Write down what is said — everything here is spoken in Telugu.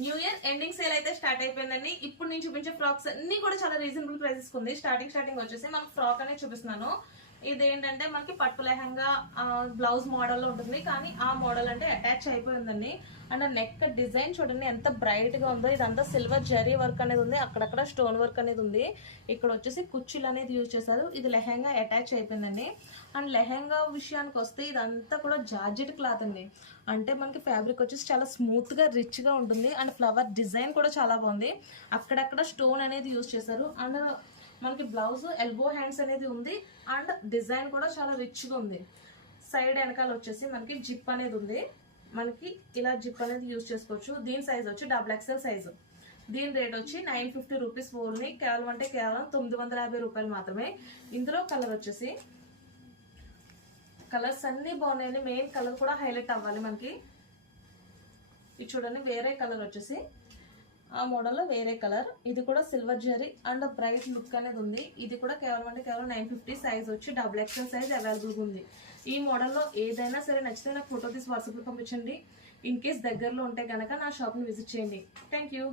న్యూ ఇయర్ ఎండింగ్ సేల్ అయితే స్టార్ట్ అయిపోయిందండి. ఇప్పుడు నేను చూపించే ఫ్రాక్స్ అన్ని కూడా చాలా రీజనబుల్ ప్రైసెస్ ఉంది. స్టార్టింగ్ వచ్చేసి మనకు ఫ్రాక్ అనేది చూపిస్తున్నాను. ఇదేంటంటే మనకి పట్టు లెహంగా బ్లౌజ్ మోడల్లో ఉంటుంది, కానీ ఆ మోడల్ అంటే అటాచ్ అయిపోయిందండి. అండ్ నెక్ డిజైన్ చూడండి ఎంత బ్రైట్ గా ఉందో. ఇదంతా సిల్వర్ జరీ వర్క్ అనేది ఉంది, అక్కడక్కడ స్టోన్ వర్క్ అనేది ఉంది. ఇక్కడ వచ్చేసి కుర్చీలు అనేది యూజ్ చేశారు. ఇది లెహంగా అటాచ్ అయిపోయిందండి. అండ్ లెహంగా విషయానికి వస్తే ఇదంతా కూడా జార్జెట్ క్లాత్ అండి. అంటే మనకి ఫ్యాబ్రిక్ వచ్చేసి చాలా స్మూత్ గా రిచ్ గా ఉంటుంది. అండ్ ఫ్లవర్ డిజైన్ కూడా చాలా బాగుంది, అక్కడక్కడ స్టోన్ అనేది యూజ్ చేశారు. అండ్ మనకి బ్లౌజ్ ఎల్బో హ్యాండ్స్ అనేది ఉంది. అండ్ డిజైన్ కూడా చాలా రిచ్ గా ఉంది. సైడ్ వెనకాల వచ్చేసి మనకి జిప్ అనేది ఉంది. మనకి ఇలా జిప్ అనేది యూజ్ చేసుకోవచ్చు. దీని సైజ్ వచ్చి XXL సైజు. దీని రేట్ వచ్చి 950 రూపీస్ ఓన్లీ. కేవలం అంటే కేవలం 950 రూపాయలు మాత్రమే. ఇందులో కలర్ వచ్చేసి కలర్స్ అన్ని బాగున్నాయండి. మెయిన్ కలర్ కూడా హైలైట్ అవ్వాలి మనకి. ఇది చూడండి, వేరే కలర్ వచ్చేసి ఆ మోడల్లో వేరే కలర్. ఇది కూడా silver zari and bright look అనేది ఉంది. ఇది కూడా కేవలం అంటే కేవలం 950. సైజ్ వచ్చి XXL సైజ్ అవైలబుల్ ఉంది. ఈ మోడల్లో ఏదైనా సరే నచ్చితే నాకు ఫోటో తీసి వాట్సాప్లో పంపించండి. ఇన్ కేస్ దగ్గరలో ఉంటే కనుక నా షాప్ని విజిట్ చేయండి. Thank you.